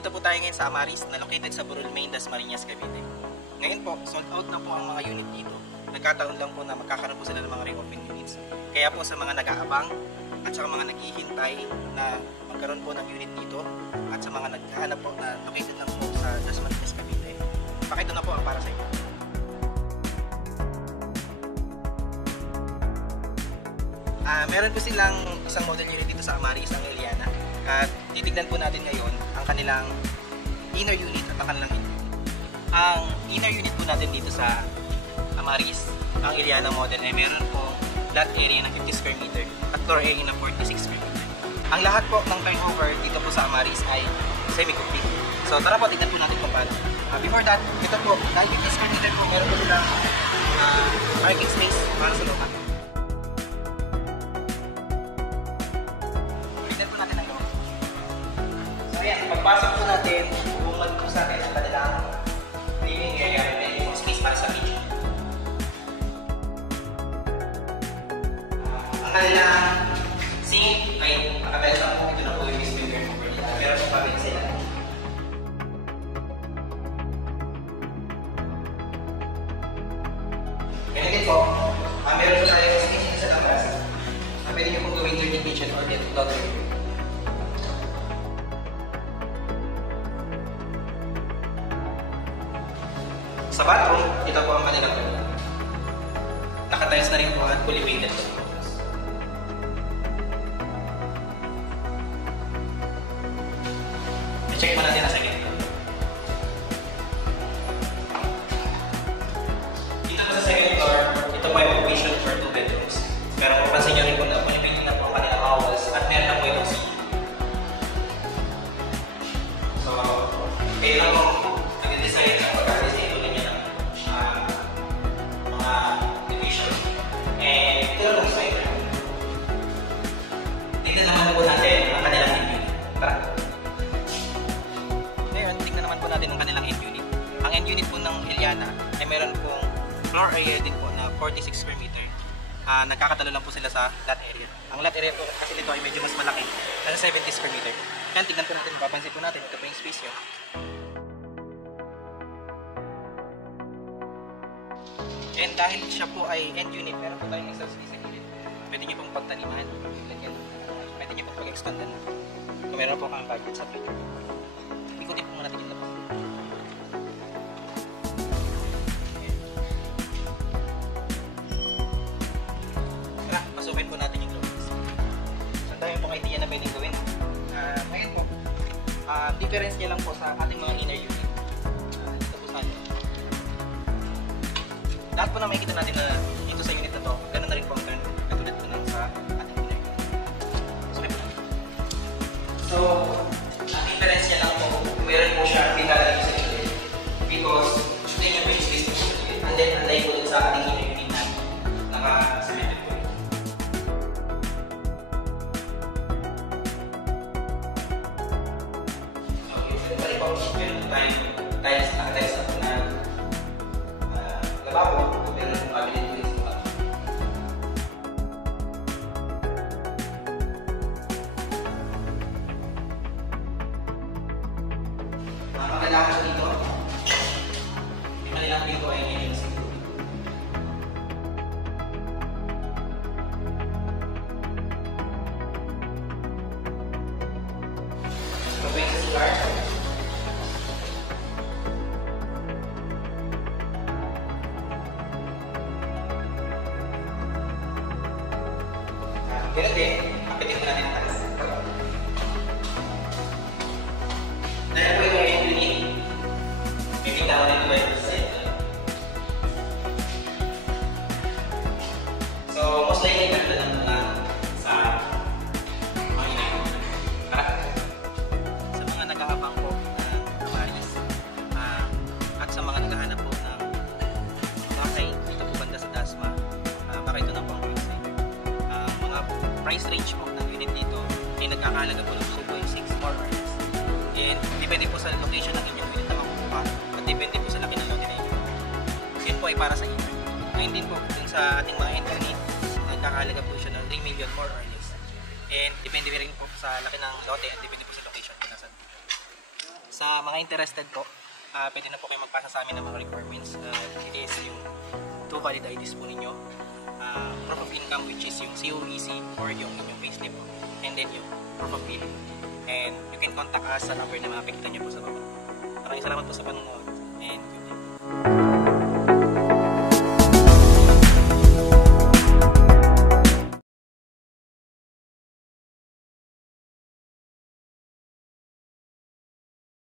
Nandito po tayo ngayon sa Amaris na located sa Burol Main, Dasmariñas, Cavite. Ngayon po, sold out na po ang mga unit dito. Nagkataon lang po na magkakaroon po sila ng mga reopen units. Kaya po sa mga nag-aabang at sa mga naghihintay na magkaroon po ng unit dito at sa mga naghahanap po na located lang po sa Dasmariñas, Cavite, pakita na po ang para sa inyo. Meron po silang isang model unit dito sa Amaris, ang Eliana. At titignan po natin ngayon ang kanilang inner unit at ang kanilang inner unit. Ang inner unit po natin dito sa Amaris, ang Eliana model, ay meron po lot area na 50 square meter at floor area na 46 square meter. Ang lahat po ng turnover dito po sa Amaris ay semi-complete. So tara po, tignan po natin kung paano. Before that, ito po, dahil 50 square meter po, meron po silang parking space para sa loob. Ayan, pagpasok po natin, bumag po sa akin ang kanilang living area, may space para sa kitchen. Ang kanilang sink ay nakabalik lang po, ito na po yung speaker po nila, pero po pabalik sila. Ganyan po, meron po tayo sa kitchen sa labas, pwede nyo pong gawing dirty kitchen or laundry room. Sa bathroom, ito po ang kanilang room. Nakatiles na rin po at fully painted po. I-check po natin na sa second. Dito po sa second floor, ito po ay provision for 2 bedrooms. Pero mapansin nyo rin po na fully painted na po ang kanilang walls at meron na po itong sea. So, kayo lang po nag-design ng pagkakalis na ito niya ng mga division. And ito lang po sa ito. Tignan naman po natin ang kanilang end unit. Tara! Ngayon, tignan naman po natin ang kanilang end unit. Ang end unit po ng Eliana ay meron pong floor area din po na 46 square meter. Nagkakatalo lang po sila sa lot area. Ang lot area po kasi dito ay medyo mas malaki. Nasa 70 square meter. Yan, tignan po natin, papansin po natin. Ito po yung space yun. And dahil siya po ay end unit, meron po tayong extra space unit. Pwede nyo pong pagtaniman. Pwede nyo pong pag-expandan. Kung meron po kang budget sa pwede. Ikutin po muna natin yung labas. Tara, pasukin po natin yung labas. So, dahil pong idea na pwedeng gawin. Ngayon po, difference niya lang po sa ating mga inner unit. Ito po sa atin. Lahat po na makikita natin na dito sa unit na to, ganoon na rin po ang turn, katulad po ng sa ating inner unit. So, ang difference niya lang po, meron po siya pinalagay sa unit because gusto niya po yung space po sa unit and then unlike po sa ating inner unit na naka-cemented po. Meron po tayo nakatiles na po na lababo, meron po cabinet po yung lababo. Kailangan ko dito. Yung kailangan dito ay ngayon sa dito. Ito yung sa CR. Ganun din, kapitin mo natin ang talas. Dahil po yung end unit, may bitaw rin ba yung center. So, most likely ganda lang na sa mga inay. Sa mga nag-aabang po ng Amaris at sa mga naghahanap po ng bahay dito po banda sa Dasma, baka ito na po ang price range po ng unit dito ay nagkakahalaga po ng 2.6 more or less. And depende po sa location ng inyong unit na makukuha at depende po sa laki ng lote na inyo. Yan po ay para sa inyo. Ngayon din po dun sa ating mga end unit, nagkakahalaga po siya ng 3 million more or less. And depende rin po sa laki ng lote at depende po sa location kung nasan. Sa mga interested po, pwede na po kayo magpasa sa amin ng mga requirements. It is yung 2 valid IDs po ninyo, proof of income which is yung COEC or yung inyong payslip po, and then yung proof of bill. And you can contact us sa number na makikita nyo po sa baba. Maraming salamat po sa panonood.